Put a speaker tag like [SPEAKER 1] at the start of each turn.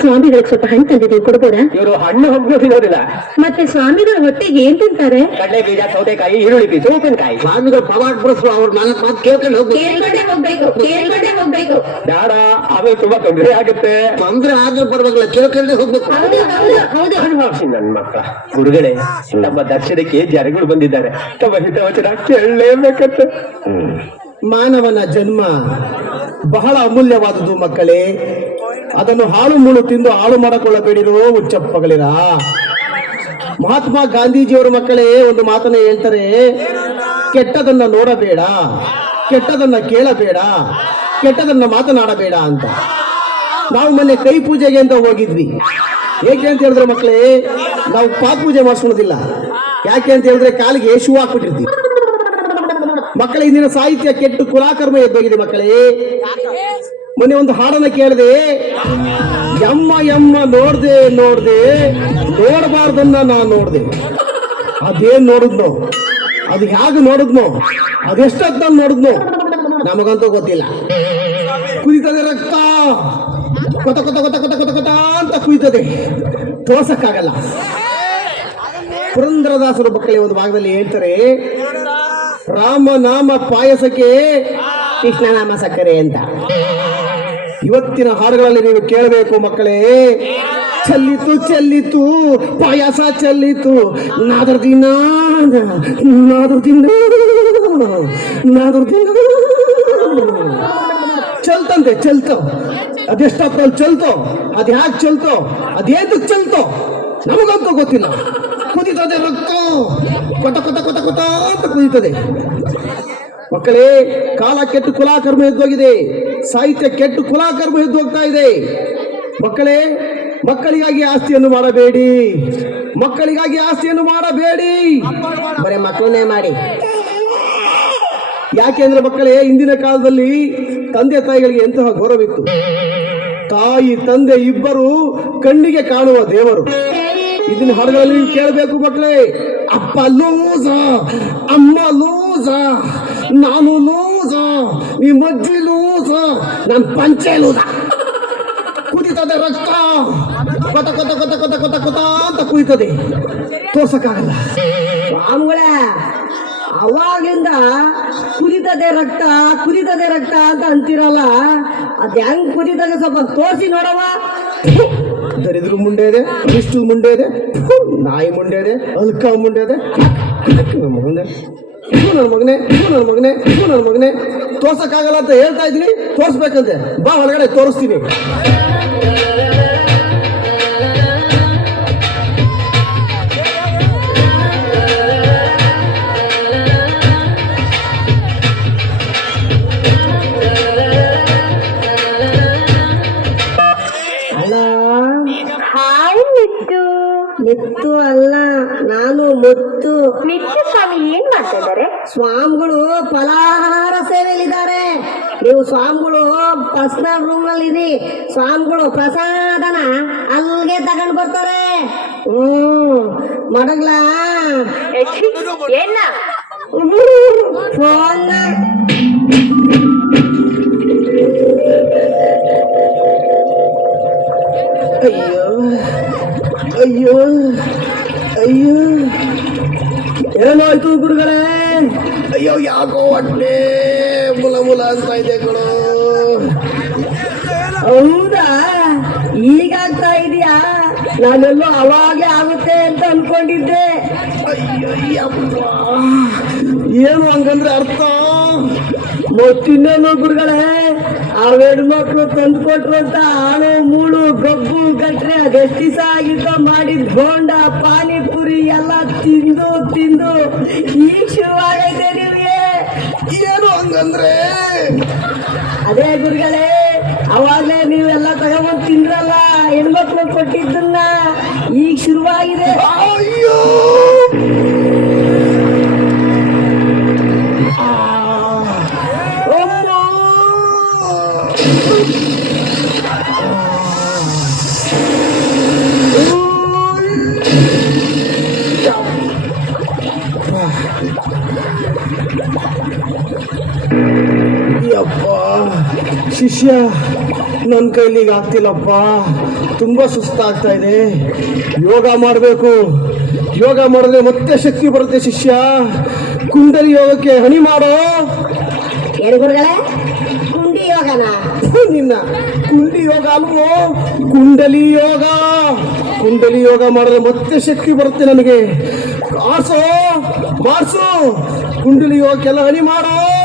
[SPEAKER 1] ಸ್ವಾಮಿಗಳಿಗೆ ಸ್ವಲ್ಪ ಹಣ್ಣು ತಂದಿದ್ದೀವಿ ಕೊಡ್ಬೋದಾ?
[SPEAKER 2] ಇವರು ಹಣ್ಣು ಹಂಪು ತಿನ್ನೋದಿಲ್ಲ.
[SPEAKER 1] ಮತ್ತೆ ಸ್ವಾಮಿಗಳ ಹೊಟ್ಟೆಗೆ ಏನ್ ತಿಂತಾರೆ?
[SPEAKER 2] ಕಡಲೆ ಬೀಜ ಸೌತೆಕಾಯಿ ಈರುಳ್ಳಿ ಬೀಜ ಉಪ್ಪಿನಕಾಯಿ.
[SPEAKER 3] ಸ್ವಾಮಿಗಳು ಪವಾಡ್ ಬಿಡಿಸು ಅವ್ರ ನಾಲ್ಕು ಮಾತು ಕೇಳ್ಕೊಂಡು ಹೋಗ್ಬೇಕು.
[SPEAKER 1] ಹೋಗ್ಬೇಕು ಕೇಳ್ಕೊಂಡೇ ಹೋಗ್ಬೇಕು.
[SPEAKER 2] ಬೇಡ ಅದು ತುಂಬಾ ತೊಂದರೆ ಆಗುತ್ತೆ.
[SPEAKER 3] ತೊಂದರೆ ಆದ್ರೂ ಪರವಾಗಿಲ್ಲ ಕೇಳ್ಕೊಂಡೇ ಹೋಗ್ಬೇಕು.
[SPEAKER 1] ಹೌದು ಹೌದು
[SPEAKER 2] ನನ್ನ ಮಕ್ಕಳ ಗುರುಗಳೇ ನಮ್ಮ ದರ್ಶನಕ್ಕೆ ಜನಗಳು ಬಂದಿದ್ದಾರೆ. ತಮ್ಮ ಹಿತವಚನ ಕೇಳಲೇಬೇಕಂತೆ.
[SPEAKER 4] ಮಾನವನ ಜನ್ಮ ಬಹಳ ಅಮೂಲ್ಯವಾದುದು ಮಕ್ಕಳೇ. ಅದನ್ನು ಹಾಳು ಮುಳು ತಿಂದು ಹಾಳು ಮಾಡಿಕೊಳ್ಳಬೇಡಿರೋ ಉಚ್ಚಪ್ಪಗಳಿರ ಮಹಾತ್ಮ ಗಾಂಧೀಜಿಯವರು ಮಕ್ಕಳೇ, ಒಂದು ಮಾತನ್ನ ಹೇಳ್ತಾರೆ. ಕೆಟ್ಟದನ್ನ ನೋಡಬೇಡ, ಕೆಟ್ಟದನ್ನ ಕೇಳಬೇಡ, ಕೆಟ್ಟದನ್ನ ಮಾತನಾಡಬೇಡ ಅಂತ. ನಾವು ಮೊನ್ನೆ ಕೈ ಪೂಜೆಗೆ ಅಂತ ಹೋಗಿದ್ವಿ. ಏಕೆ ಅಂತ ಹೇಳಿದ್ರೆ ಮಕ್ಕಳೇ, ನಾವು ಪಾಪೂಜೆ ಮಾಡಿಸ್ಕೊಳ್ಳೋದಿಲ್ಲ ಯಾಕೆ ಅಂತ ಹೇಳಿದ್ರೆ ಕಾಲಿಗೆ ಶೂ ಹಾಕ್ಬಿಟ್ಟಿರ್ತೀವಿ. ಮಕ್ಕಳ, ಇಂದಿನ ಸಾಹಿತ್ಯ ಕೆಟ್ಟು ಕುಲಾಕರ್ಮ ಎದ್ದೋಗಿದೆ ಮಕ್ಕಳೇ. ಮೊನ್ನೆ ಒಂದು ಹಾಡನ್ನ ಕೇಳಿದೆ. ಎಮ್ಮ ಎಮ್ಮ ನೋಡ್ದೆ ನೋಡ್ದೆ, ನೋಡಬಾರ್ದನ್ನ ನಾನು ನೋಡ್ದೆ. ಅದೇನ್ ನೋಡಿದ್ನೋ? ಅದು ಹೇಗೆ ನೋಡಿದ್ನೋ? ಅದೆಷ್ಟು ನಾನು ನೋಡಿದ್ನೋ? ನಮಗಂತೂ ಗೊತ್ತಿಲ್ಲ. ಕುದಿತದೆ ರಕ್ತ. ಕೊತ ಕೊತ ಕೊತ ಕೊತ ಕೊತ ಕೊತ ಅಂತ ಕುಯ್ತದೆ ತೋರ್ಸಕ್ಕಾಗಲ್ಲ. ಪುರಂದ್ರದಾಸರು ಮಕ್ಕಳೇ, ಒಂದು ಭಾಗದಲ್ಲಿ ಹೇಳ್ತಾರೆ ರಾಮನಾಮ ಪಾಯಸಕ್ಕೆ ಕೃಷ್ಣನಾಮ ಸಕ್ಕರೆ ಅಂತ. ಇವತ್ತಿನ ಹಾಡುಗಳಲ್ಲಿ ನೀವು ಕೇಳಬೇಕು ಮಕ್ಕಳೇ. ಚಲ್ಲಿತು, ಚೆಲ್ಲಿತು, ಪಾಯಸ ಚೆಲ್ಲಿತು. ನಾದ್ರ ದಿನ ನಾದ್ರ ದಿನ ನಾದ್ರ ದಿನ. ಚಲ್ತಂತೆ, ಚಲ್ತೋ. ಅದೆಷ್ಟೊತ್ತಲ್ಲಿ ಚಲ್ತೋ? ಅದ್ ಹ್ಯಾಕ್ ಚಲ್ತೋ? ಅದೇದಕ್ಕೆ ಚಲ್ತೋ? ನಮಗಂತೂ ಗೊತ್ತಿಲ್ಲ. ಕುದಿತದೆ ರಕ್ತ ಕೊತ ಕೊತ ಕೊತ ಕೊತ ಅಂತ ಕುದೀತದೆ ಮಕ್ಕಳೇ, ಕಾಲ ಕೆಟ್ಟು ಕುಲಾಕರ್ಮ ಎದ್ದೋಗಿದೆ. ಸಾಹಿತ್ಯ ಕೆಟ್ಟು ಕುಲಾಕರ್ಮ ಎದ್ದು ಹೋಗ್ತಾ ಇದೆ. ಮಕ್ಕಳೇ, ಮಕ್ಕಳಿಗಾಗಿ ಆಸ್ತಿಯನ್ನು ಮಾಡಬೇಡಿ. ಮಕ್ಕಳಿಗಾಗಿ ಆಸ್ತಿಯನ್ನು ಮಾಡಬೇಡಿ. ಬರೇ ಮಕ್ಕಳನ್ನೇ ಮಾಡಿ. ಯಾಕೆಂದ್ರೆ ಮಕ್ಕಳೇ, ಇಂದಿನ ಕಾಲದಲ್ಲಿ ತಂದೆ ತಾಯಿಗಳಿಗೆ ಎಂತಹ ಗೌರವಿತ್ತು ತಾಯಿ, ತಂದೆ ಇಬ್ಬರು ಕಣ್ಣಿಗೆ ಕಾಣುವ ದೇವರು. ಇದನ್ನ ಹಾಡುಗಳಲ್ಲಿ ನೀವು ಕೇಳಬೇಕು ಮಕ್ಕಳೇ. ಅಪ್ಪ ಲೂಸ ಅಮ್ಮ ಲೂಸ ನಾನು ಲೂಸ ನೀ ಮಜ್ಜಿ ಲೂಸ ನನ್ನ ಪಂಚೆ ಲೂಸ ಕುದಿತದೆ ರಕ್ತ. ಕೊತ ಕೊತ ಕೊತ ಕೊತ ಕೊತ ಕೊತ ಅಂತ ಕುದಿತದೆ. ತೋರ್ಸಕ್ಕಾಗಲ್ಲ.
[SPEAKER 5] ಸ್ವಾಮಿಗಳೇ, ಅವಾಗಿಂದ ಕುದಿತದೆ ರಕ್ತ ಕುದಿತದೆ ರಕ್ತ ಅಂತ ಅಂತೀರಲ್ಲ, ಅದ್ ಹೆಂಗ್ ಕುದಿತದೆ ಸ್ವಲ್ಪ ತೋರಿಸಿ ನೋಡವ
[SPEAKER 4] ದರಿದ್ರ ಮುಂಡೆ ಇದೆ ಇಷ್ಟು ಮುಂಡೆ ಇದೆ ನಾಯಿ ಮುಂಡೆ ಇದೆ, ಅಲ್ಕ ಮುಂಡೆ ಇದೆ. ನನ್ನ ಮಗನೇ ನನ್ನ ಮಗನೇ ನನ್ನ ಮಗನೇ ನನ್ನ ಮಗನೇ. ತೋರ್ಸಕ್ಕಾಗಲ್ಲ ಅಂತ ಹೇಳ್ತಾ ಇದ್ದೀನಿ, ತೋರಿಸ್ಬೇಕಂತೆ. ಬಾ ಹೊರಗಡೆ ತೋರಿಸ್ತೀನಿ.
[SPEAKER 5] ಮುತ್ತು
[SPEAKER 1] ನಿತ್ಯ ಸ್ವಾಮಿ ಏನ್ ಮಾಡ್ತಾ ಇದ್ದಾರೆ
[SPEAKER 5] ಸ್ವಾಮಿಗಳು ಫಲಾಹಾರ ಸೇವೆಯಲ್ಲಿದ್ದಾರೆ. ನೀವು ಸ್ವಾಮಿಗಳು ಪರ್ಸನಲ್ ರೂಮ್ನಲ್ಲಿ ಇರಿ. ಸ್ವಾಮಿಗಳು ಪ್ರಸಾದನ ಅಲ್ಲಿಗೆ ತಗೊಂಡ್ ಬರ್ತಾರೆ. ಹ್ಮ್ ಮಡಗ್ಲಾ?
[SPEAKER 1] ಏನ?
[SPEAKER 5] ಫೋನ್
[SPEAKER 4] ಏನಾಯ್ತು ಗುರುಗಳೇ. ಅಯ್ಯೋ ಯಾಕೋ ಹೊಟ್ಟೆ ಮುಲ ಮುಲ ಅಂತ ಇದೆ ಗುರು
[SPEAKER 5] ಹೌದಾ? ಈಗಾಗ್ತಾ ಇದೆಯಾ? ನಾನೆಲ್ಲೋ ಅವಾಗೆ ಆಗುತ್ತೆ ಅಂತ ಅನ್ಕೊಂಡಿದ್ದೆ.
[SPEAKER 4] ಅಯ್ಯೋ ಏನು ಹಂಗಂದ್ರೆ ಅರ್ಥ
[SPEAKER 5] ಮತ್ತಿನ್ನೇನು ಗುರುಗಳೇ? ಆ ಮಕ್ಕಳು ತಂದು ಕೊಟ್ರು ಅಂತ ಆಳು ಮೂಳು ಗಬ್ಬು ಕಟ್ರೆ ಅದೆಷ್ಟಿಸ ಆಗಿದ್ದ ಮಾಡಿದ್ ಬೋಂಡ ಪಾನಿಪುರಿ ಎಲ್ಲ ತಿಂದು ತಿಂದು ಈಗ ಶುರುವಾಗೈತೆ ನಿಮಗೆ.
[SPEAKER 4] ಏನು ಹಂಗಂದ್ರೆ?
[SPEAKER 5] ಅದೇ ಗುರುಗಳೇ ಅವಾಗಲೇ ನೀವೆಲ್ಲ ತಗೊಂಡ್ಬಂದು ತಿಂದ್ರಲ್ಲ ಹೆಣ್ಮಕ್ಳು ಕೊಟ್ಟಿದ್ದನ್ನ ಈಗ ಶುರುವಾಗಿದೆ.
[SPEAKER 4] ಅಯ್ಯೋ! ಯಪ್ಪ ಶಿಷ್ಯ ನನ್ನ ಕೈಲಿ ಆಗ್ತಿಲ್ಲಪ್ಪ. ತುಂಬ ಸುಸ್ತಾಗ್ತಾ ಇದೆ. ಯೋಗ ಮಾಡಬೇಕು. ಯೋಗ ಮಾಡಿದ್ರೆ ಮತ್ತೆ ಶಕ್ತಿ ಬರುತ್ತೆ ಶಿಷ್ಯ. ಕುಂಡಲಿ ಯೋಗಕ್ಕೆ ಹನಿ ಮಾಡೋ.
[SPEAKER 5] ಕುಂಡಿ ಯೋಗನ?
[SPEAKER 4] ನಿನ್ನ. ಕುಂಡಿ ಯೋಗ ಅಲ್ವೋ? ಕುಂಡಲಿ ಯೋಗ. ಕುಂಡಲಿ ಯೋಗ ಮಾಡಿದ್ರೆ ಮತ್ತೆ ಶಕ್ತಿ ಬರುತ್ತೆ ನನಗೆ. ಆರ್ಸೋ ಬಾರ್ಸು. ಕುಂಡಲಿ ಯೋಗಕ್ಕೆಲ್ಲ ಹನಿ ಮಾಡೋ.